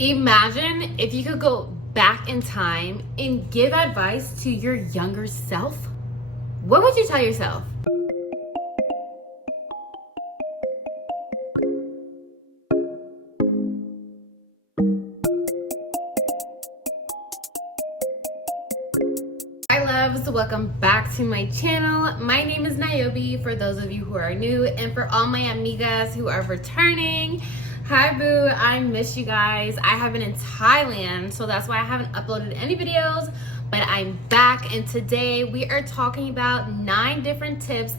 Imagine if you could go back in time and give advice to your younger self. What would you tell yourself? Hi loves, welcome back to my channel. My name is Niobe for those of you who are new, and for all my amigas who are returning. Hi boo, I miss you guys. I have been in Thailand, so that's why I haven't uploaded any videos, but I'm back, and today we are talking about 9 different tips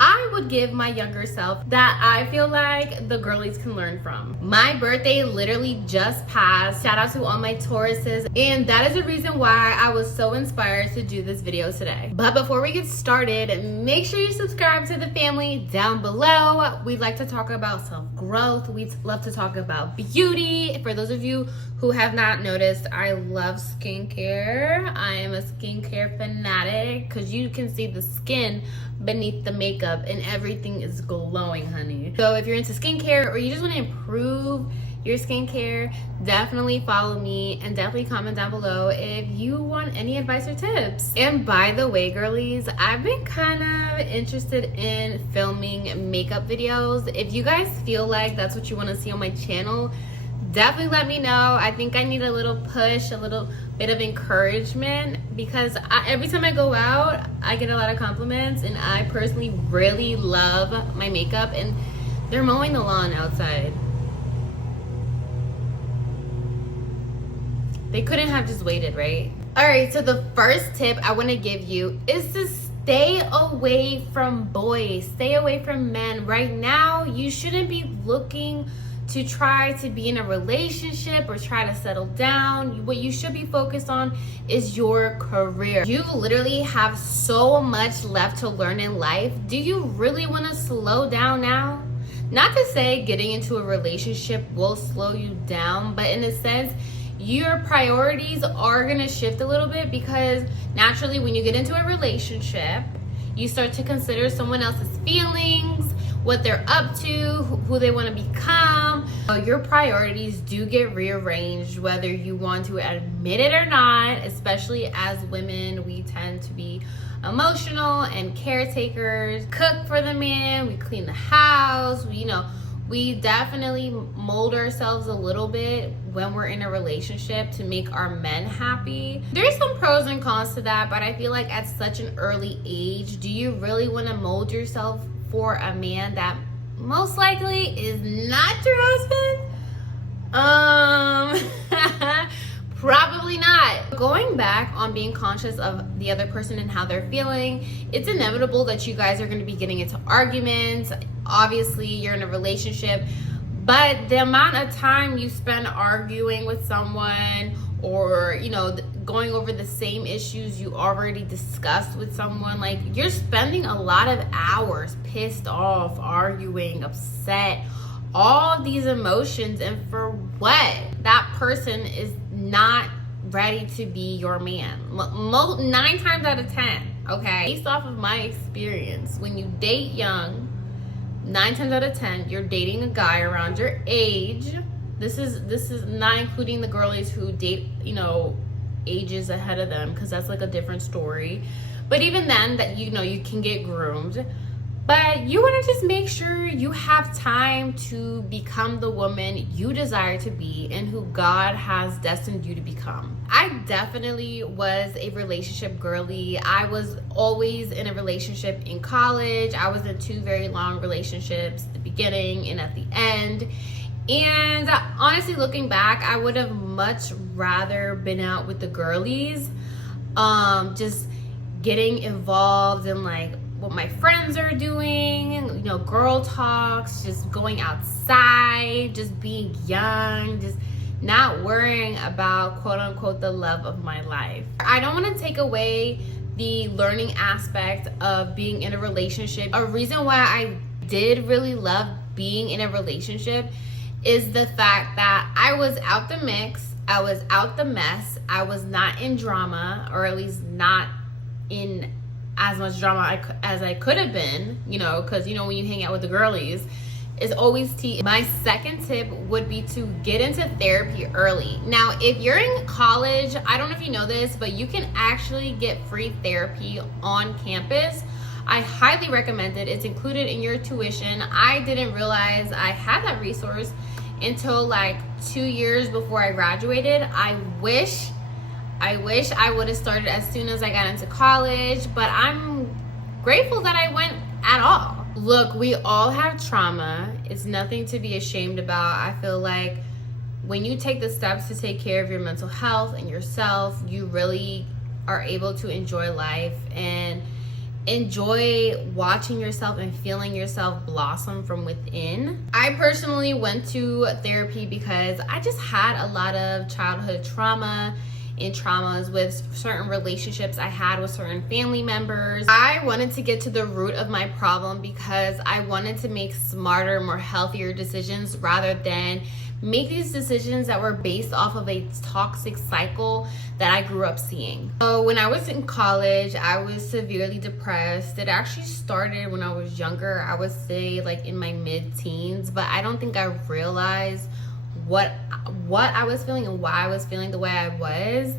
I would give my younger self that I feel like the girlies can learn from. My birthday literally just passed. Shout out to all my Tauruses, and that is the reason why I was so inspired to do this video today. But before we get started, make sure you subscribe to the family down below. We like to talk about self-growth. We love to talk about beauty. For those of you who have not noticed, I love skincare. I am a skincare fanatic because you can see the skin beneath the makeup and everything is glowing, honey. So if you're into skincare or you just want to improve your skincare, definitely follow me and definitely comment down below if you want any advice or tips. And by the way, girlies, I've been kind of interested in filming makeup videos. If you guys feel like that's what you want to see on my channel, definitely let me know. I think I need a little push, a little bit of encouragement, because every time I go out, I get a lot of compliments, and I personally really love my makeup, and they're mowing the lawn outside. They couldn't have just waited, right? All right, so the first tip I want to give you is to stay away from boys, stay away from men. Right now, you shouldn't be looking to try to be in a relationship or try to settle down. What you should be focused on is your career. You literally have so much left to learn in life. Do you really want to slow down now? Not to say getting into a relationship will slow you down, but in a sense, your priorities are going to shift a little bit, because naturally when you get into a relationship, you start to consider someone else's feelings, what they're up to, who they want to become. So your priorities do get rearranged, whether you want to admit it or not. Especially as women, we tend to be emotional and caretakers. Cook for the man, we clean the house, we definitely mold ourselves a little bit when we're in a relationship to make our men happy. There's some pros and cons to that, but I feel like at such an early age, do you really want to mold yourself for a man that most likely is not your husband? Probably not. Going back on being conscious of the other person and how they're feeling, it's inevitable that you guys are going to be getting into arguments. Obviously, you're in a relationship, but the amount of time you spend arguing with someone, or going over the same issues you already discussed with someone, like, you're spending a lot of hours pissed off, arguing, upset, all these emotions, and for what? That person is not ready to be your man. 9 times out of 10, okay? Based off of my experience, when you date young, 9 times out of 10, you're dating a guy around your age. This is not including the girlies who date, ages ahead of them, because that's like a different story. But even then, that you can get groomed. But you want to just make sure you have time to become the woman you desire to be and who God has destined you to become. I definitely was a relationship girly. I was always in a relationship in college. I was in 2 very long relationships at the beginning and at the end. And honestly, looking back, I would have much rather been out with the girlies, just getting involved in like what my friends are doing, girl talks, just going outside, just being young, just not worrying about quote unquote the love of my life. I don't want to take away the learning aspect of being in a relationship. A reason why I did really love being in a relationship is the fact that I was out the mix, I was out the mess, I was not in drama, or at least not in as much drama as I could have been, because when you hang out with the girlies, is always tea. My second tip would be to get into therapy early. Now, if you're in college, I don't know if you know this, but you can actually get free therapy on campus. I highly recommend it. It's included in your tuition. I didn't realize I had that resource until like 2 years before I graduated. I wish I would have started as soon as I got into college, but I'm grateful that I went at all. Look, we all have trauma. It's nothing to be ashamed about. I feel like when you take the steps to take care of your mental health and yourself, you really are able to enjoy life and enjoy watching yourself and feeling yourself blossom from within. I personally went to therapy because I just had a lot of childhood trauma and traumas with certain relationships I had with certain family members. I wanted to get to the root of my problem because I wanted to make smarter, more healthier decisions rather than make these decisions that were based off of a toxic cycle that I grew up seeing. So when I was in college, I was severely depressed. It actually started when I was younger. I would say like in my mid-teens, but I don't think I realized what I was feeling and why I was feeling the way I was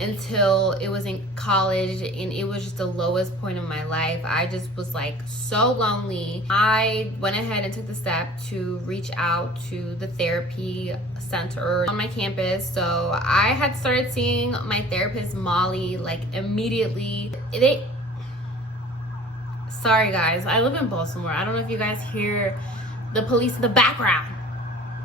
until it was in college, and it was just the lowest point of my life. I just was like so lonely. I went ahead and took the step to reach out to the therapy center on my campus. So I had started seeing my therapist Molly like immediately. Sorry guys, I live in Baltimore. I don't know if you guys hear the police in the background.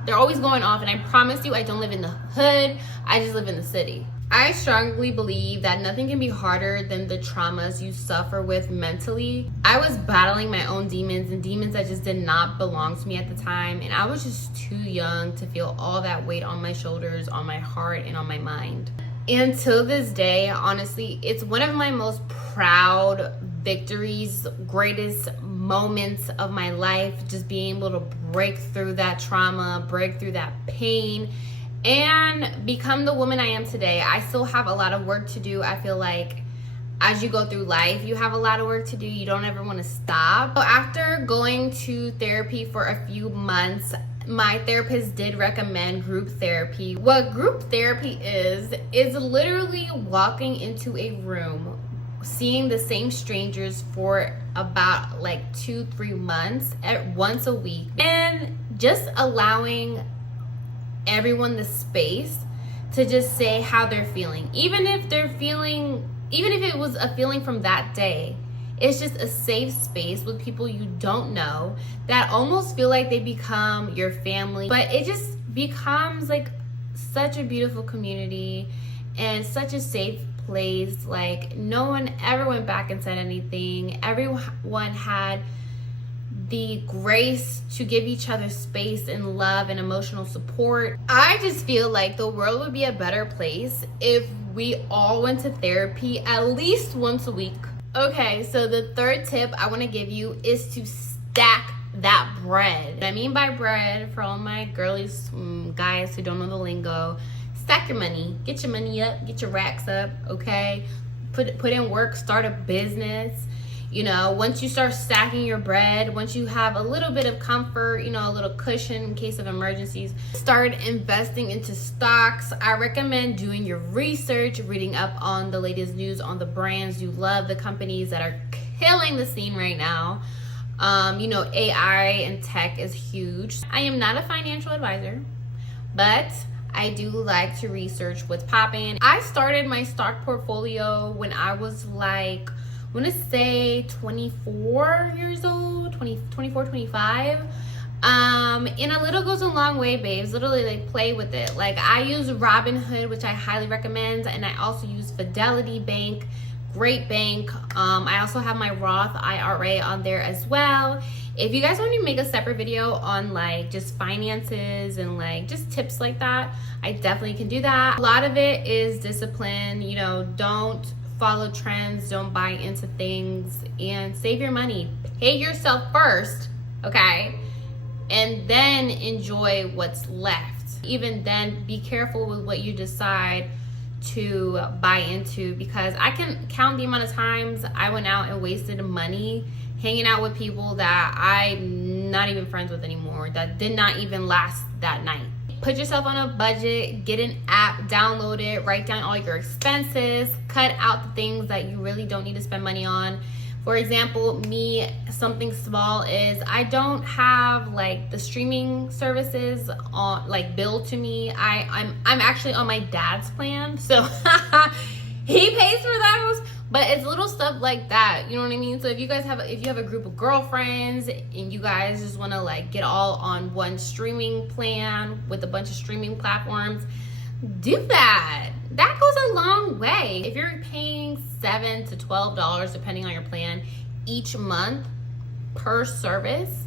They're always going off, and I promise you I don't live in the hood. I just live in the city. I strongly believe that nothing can be harder than the traumas you suffer with mentally. I was battling my own demons, and demons that just did not belong to me at the time, and I was just too young to feel all that weight on my shoulders, on my heart, and on my mind. And till this day, honestly, it's one of my most proud victories, greatest moments of my life, just being able to break through that trauma, break through that pain, and become the woman I am today. I still have a lot of work to do. I feel like as you go through life, you have a lot of work to do. You don't ever want to stop. So after going to therapy for a few months, my therapist did recommend group therapy. What group therapy is literally walking into a room, seeing the same strangers for about like 2-3 months once a week, and just allowing everyone the space to just say how they're feeling. Even if it was a feeling from that day, it's just a safe space with people you don't know that almost feel like they become your family. But it just becomes like such a beautiful community and such a safe place. Like no one ever went back and said anything. Everyone had the grace to give each other space and love and emotional support. I just feel like the world would be a better place if we all went to therapy at least once a week. Okay, so the third tip I want to give you is to stack that bread. What I mean by bread, for all my girlies, guys who don't know the lingo, stack your money, get your money up, get your racks up, okay? Put in work, start a business. You know, once you start stacking your bread, once you have a little bit of comfort, you know, a little cushion in case of emergencies, start investing into stocks. I recommend doing your research, reading up on the latest news on the brands you love, the companies that are killing the scene right now. You know, AI and tech is huge. I am not a financial advisor, but I do like to research what's popping. I started my stock portfolio when I was like, I want to say 24 years old, 24, 25. And a little goes a long way, babes. Literally, like, play with it. Like, I use Robinhood, which I highly recommend, and I also use Fidelity Bank, great bank. I also have my Roth IRA on there as well. If you guys want me to make a separate video on like just finances and like just tips like that, I definitely can do that. A lot of it is discipline. You know, don't follow trends, don't buy into things, and save your money. Pay yourself first, okay? And then enjoy what's left. Even then, be careful with what you decide to buy into, because I can count the amount of times I went out and wasted money hanging out with people that I'm not even friends with anymore, that did not even last that night. Put yourself on a budget, get an app, download it, write down all your expenses, cut out the things that you really don't need to spend money on. For example, me, something small is I don't have like the streaming services on like billed to me. I'm actually on my dad's plan, so he pays for those. But it's little stuff like that, you know what I mean? So if you have a group of girlfriends and you guys just want to like get all on one streaming plan with a bunch of streaming platforms, do that. That goes a long way. If you're paying $7 to $12 depending on your plan each month per service,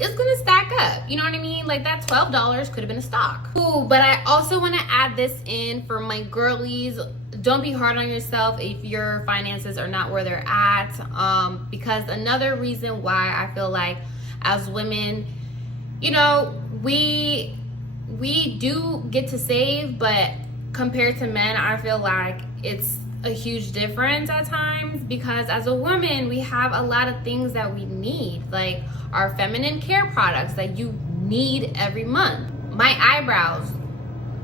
it's gonna stack up, you know what I mean? Like that $12 could have been a stock. Ooh, but I also want to add this in for my girlies. Don't be hard on yourself if your finances are not where they're at, because another reason why I feel like as women, you know, we do get to save, but compared to men, I feel like it's a huge difference at times, because as a woman, we have a lot of things that we need, like our feminine care products that you need every month. My eyebrows,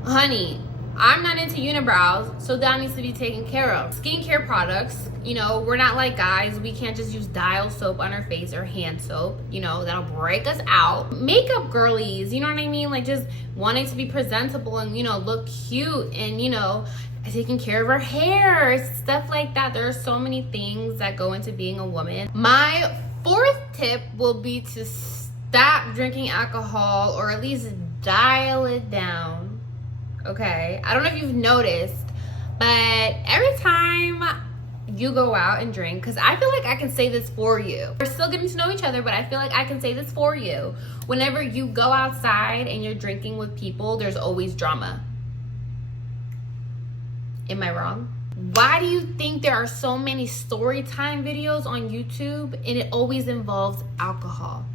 honey, I'm not into unibrows, so that needs to be taken care of. Skincare products, you know, we're not like guys. We can't just use dial soap on our face or hand soap, you know, that'll break us out. Makeup girlies, you know what I mean? Like just wanting to be presentable and, you know, look cute and, you know, taking care of our hair, stuff like that. There are so many things that go into being a woman. My fourth tip will be to stop drinking alcohol, or at least dial it down. Okay, I don't know if you've noticed, but every time you go out and drink, because I feel like I can say this for you. We're still getting to know each other, but I feel like I can say this for you. Whenever you go outside and you're drinking with people, there's always drama. Am I wrong? Why do you think there are so many story time videos on YouTube and it always involves alcohol?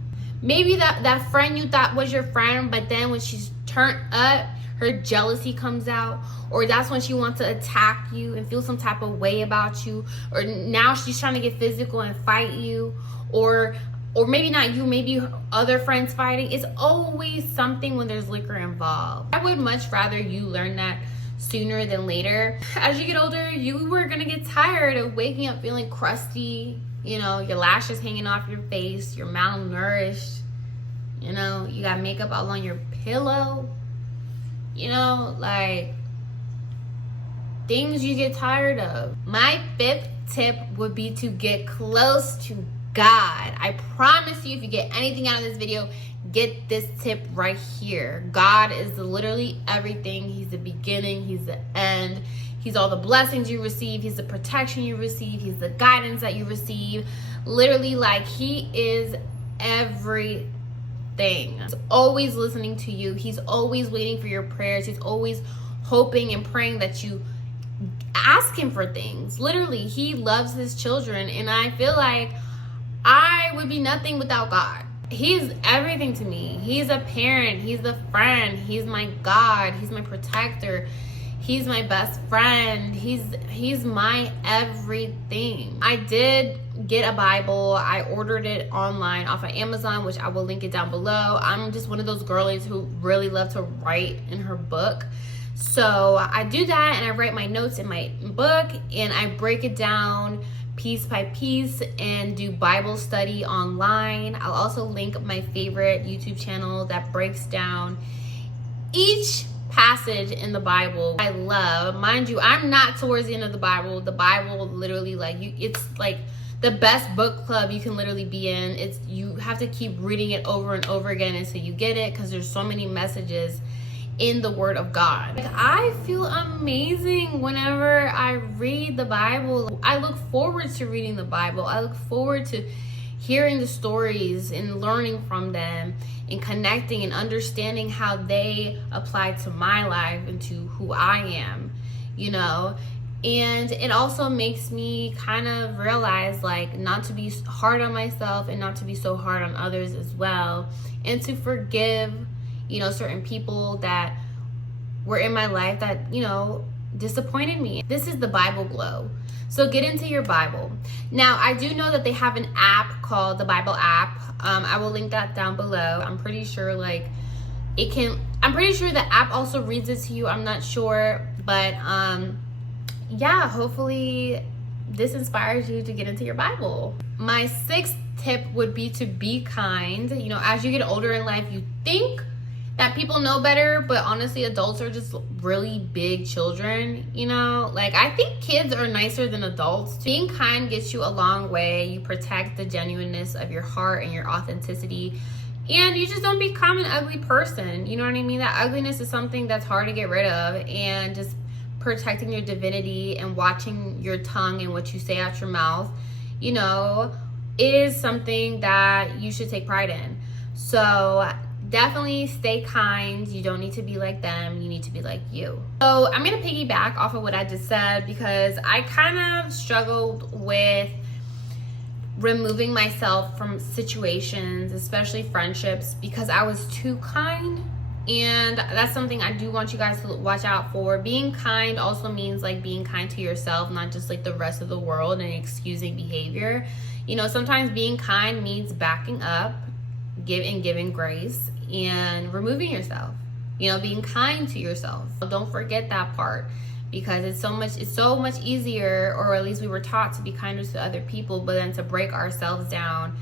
Maybe that friend you thought was your friend, but then when she's turned up, her jealousy comes out, or that's when she wants to attack you and feel some type of way about you, or now she's trying to get physical and fight you, or maybe not you, maybe other friends fighting. It's always something when there's liquor involved. I would much rather you learn that sooner than later. As you get older, you are gonna get tired of waking up feeling crusty, you know, your lashes hanging off your face, you're malnourished, you know, you got makeup all on your pillow. You know, like things you get tired of. My fifth tip would be to get close to God. I promise you, if you get anything out of this video, get this tip right here. God is literally everything. He's the beginning, he's the end. He's all the blessings you receive. He's the protection you receive. He's the guidance that you receive. Literally, like, he is everything. He's always listening to you. He's always waiting for your prayers. He's always hoping and praying that you ask him for things. Literally, he loves his children, and I feel like I would be nothing without God. He's everything to me. He's a parent. He's a friend. He's my God. He's my protector. He's my best friend. He's my everything. I did get a Bible. I ordered it online off of Amazon, which I will link it down below. I'm just one of those girlies who really love to write in her book. So I do that, and I write my notes in my book, and I break it down piece by piece and do Bible study online. I'll also link my favorite YouTube channel that breaks down each passage in the Bible I love. Mind you, I'm not towards the end of the Bible. The Bible literally, like, it's like the best book club you can literally be in. You have to keep reading it over and over again until you get it, because there's so many messages in the Word of God. I feel amazing whenever I read the Bible. I look forward to reading the Bible. I look forward to hearing the stories and learning from them and connecting and understanding how they apply to my life and to who I am, you know. And it also makes me kind of realize, like, not to be hard on myself and not to be so hard on others as well, and to forgive, you know, certain people that were in my life that, you know, disappointed me. This is the Bible Glow. So get into your Bible. Now, I do know that they have an app called the Bible app. I will link that down below. I'm pretty sure I'm pretty sure the app also reads it to you. I'm not sure, but yeah, hopefully this inspires you to get into your Bible. My sixth tip would be to be kind. You know, as you get older in life, you think that people know better, but honestly, adults are just really big children, you know? Like, I think kids are nicer than adults. Being kind gets you a long way. You protect the genuineness of your heart and your authenticity, and you just don't become an ugly person. You know what I mean? That ugliness is something that's hard to get rid of, and just protecting your divinity and watching your tongue and what you say out your mouth, you know, is something that you should take pride in. So definitely stay kind. You don't need to be like them. You need to be like you. So I'm going to piggyback off of what I just said, because I kind of struggled with removing myself from situations, especially friendships, because I was too kind. And that's something I do want you guys to watch out for. Being kind also means like being kind to yourself, not just like the rest of the world and excusing behavior. You know, sometimes being kind means backing up, giving grace, and removing yourself. You know, being kind to yourself. Don't forget that part, because it's so much easier, or at least we were taught to be kinder to other people, but then to break ourselves down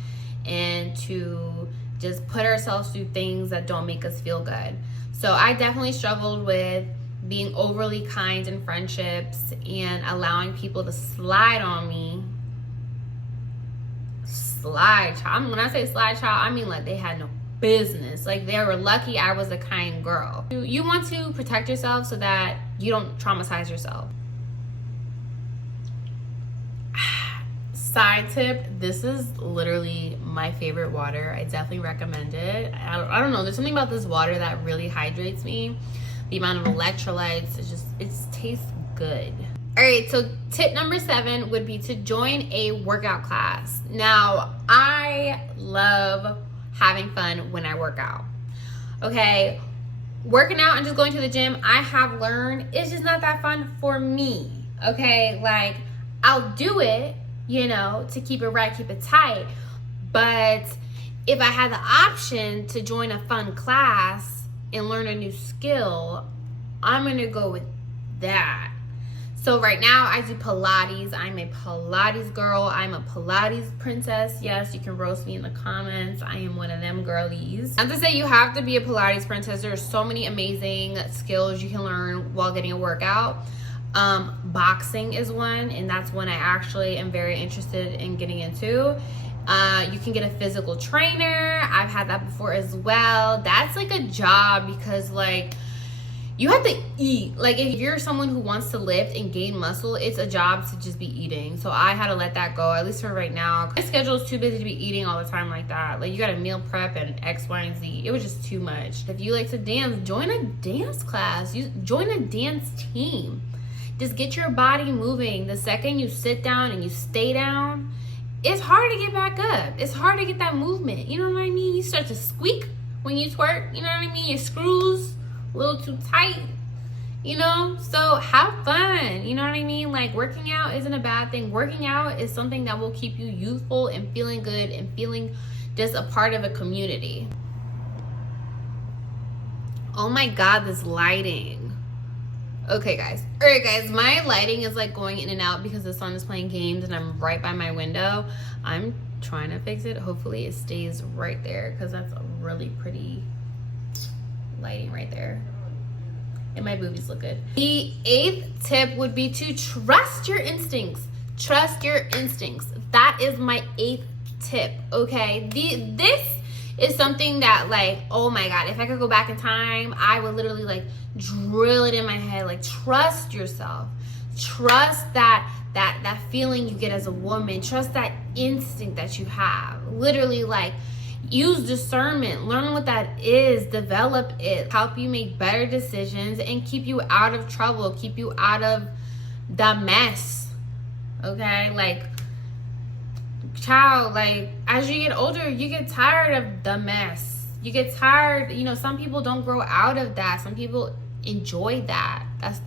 and to just put ourselves through things that don't make us feel good. So I definitely struggled with being overly kind in friendships and allowing people to slide on me. Slide, child. When I say slide, child, I mean like they had no business. Like, they were lucky I was a kind girl. You want to protect yourself so that you don't traumatize yourself. Side tip, this is literally my favorite water. I definitely recommend it. I don't know, there's something about this water that really hydrates me. The amount of electrolytes, it tastes good. All right, so tip number 7 would be to join a workout class. Now, I love having fun when I work out. Okay, working out and just going to the gym, I have learned it's just not that fun for me. Okay, like, I'll do it, you know, to keep it right, keep it tight. But if I had the option to join a fun class and learn a new skill, I'm gonna go with that. So right now I do Pilates. I'm a Pilates girl. I'm a Pilates princess. Yes, you can roast me in the comments. I am one of them girlies. Not to say you have to be a Pilates princess. There's so many amazing skills you can learn while getting a workout. Boxing is one, and that's one I actually am very interested in getting into. You can get a physical trainer. I've had that before as well. That's like a job, because like, you have to eat. Like, if you're someone who wants to lift and gain muscle, it's a job to just be eating. So I had to let that go, at least for right now. My schedule is too busy to be eating all the time like that. Like, you got to meal prep and X, Y, and Z. It was just too much. If you like to dance, join a dance class. Join a dance team. Just get your body moving. The second you sit down and you stay down, it's hard to get back up. It's hard to get that movement. You know what I mean? You start to squeak when you twerk. You know what I mean? Your screws a little too tight, you know? So have fun, you know what I mean? Like, working out isn't a bad thing. Working out is something that will keep you youthful and feeling good and feeling just a part of a community. Oh my God, this lighting. Okay, guys. All right, guys, my lighting is like going in and out because the sun is playing games and I'm right by my window. I'm trying to fix it. Hopefully it stays right there, because that's a really pretty lighting right there, and my boobies look good. The 8th tip would be to trust your instincts. Trust your instincts. That is my 8th tip. Okay, this is something that, like, oh my God, if I could go back in time, I would literally like drill it in my head. Like, trust yourself. Trust that feeling you get as a woman. Trust that instinct that you have. Literally, like, use discernment, learn what that is, develop it, help you make better decisions and keep you out of trouble, keep you out of the mess. Okay, like, child, like, as you get older, you get tired of the mess. You get tired, you know, some people don't grow out of that. Some people enjoy that. That's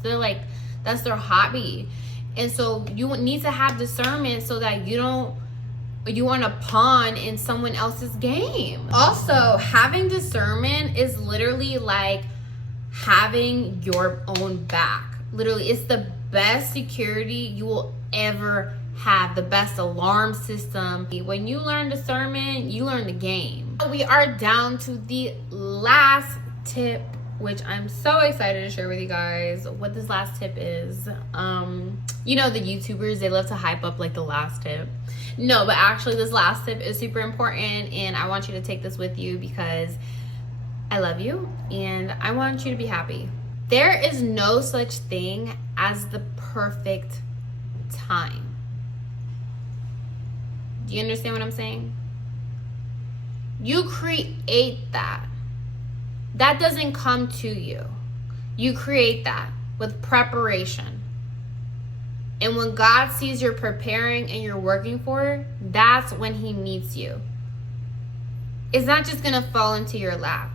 That's their hobby. And so you need to have discernment so that you aren't a pawn in someone else's game. Also, having discernment is literally like having your own back. Literally, it's the best security you will ever have, the best alarm system. When you learn discernment, you learn the game. We are down to the last tip, which I'm so excited to share with you guys what this last tip is. You know, the YouTubers, they love to hype up like the last tip. No, but actually this last tip is super important, and I want you to take this with you because I love you and I want you to be happy. There is no such thing as the perfect time. Do you understand what I'm saying? You create that. That doesn't come to you. You create that with preparation. And when God sees you're preparing and you're working for it, that's when he meets you. It's not just gonna fall into your lap.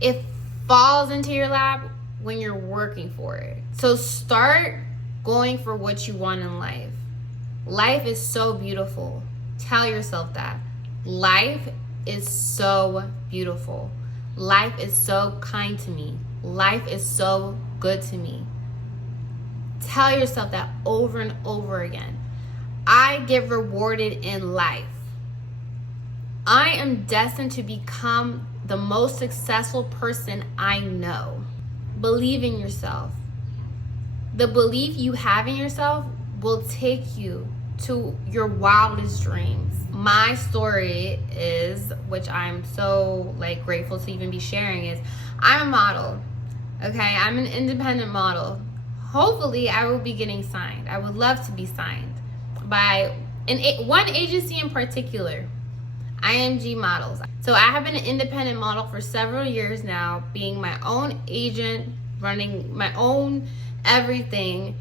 It falls into your lap when you're working for it. So start going for what you want in life. Life is so beautiful. Tell yourself that. Life is so beautiful. Life is so kind to me. Life is so good to me. Tell yourself that over and over again. I get rewarded in life. I am destined to become the most successful person I know. Believe in yourself. The belief you have in yourself will take you to your wildest dreams. My story is, which I'm so like grateful to even be sharing, is I'm a model. Okay, I'm an independent model. Hopefully I will be getting signed. I would love to be signed by one agency in particular, IMG Models. So I have been an independent model for several years now, being my own agent, running my own everything.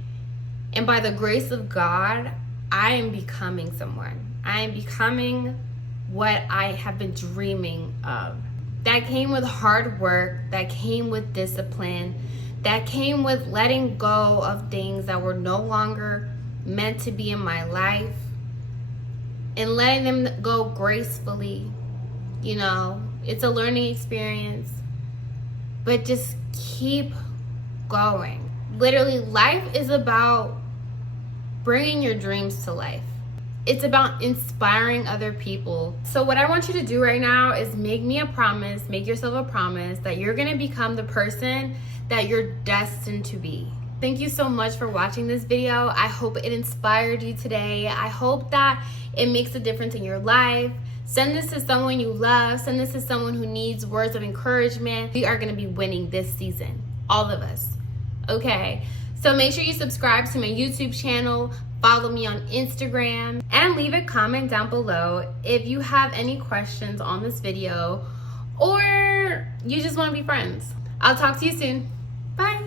And by the grace of God, I am becoming someone. I am becoming what I have been dreaming of. That came with hard work, that came with discipline, that came with letting go of things that were no longer meant to be in my life and letting them go gracefully. You know, it's a learning experience, but just keep going. Literally, life is about bringing your dreams to life. It's about inspiring other people. So what I want you to do right now is make yourself a promise that you're gonna become the person that you're destined to be. Thank you so much for watching this video. I hope it inspired you today. I hope that it makes a difference in your life. Send this to someone you love. Send this to someone who needs words of encouragement. We are gonna be winning this season, all of us, okay? So make sure you subscribe to my YouTube channel, follow me on Instagram, and leave a comment down below if you have any questions on this video or you just wanna be friends. I'll talk to you soon. Bye.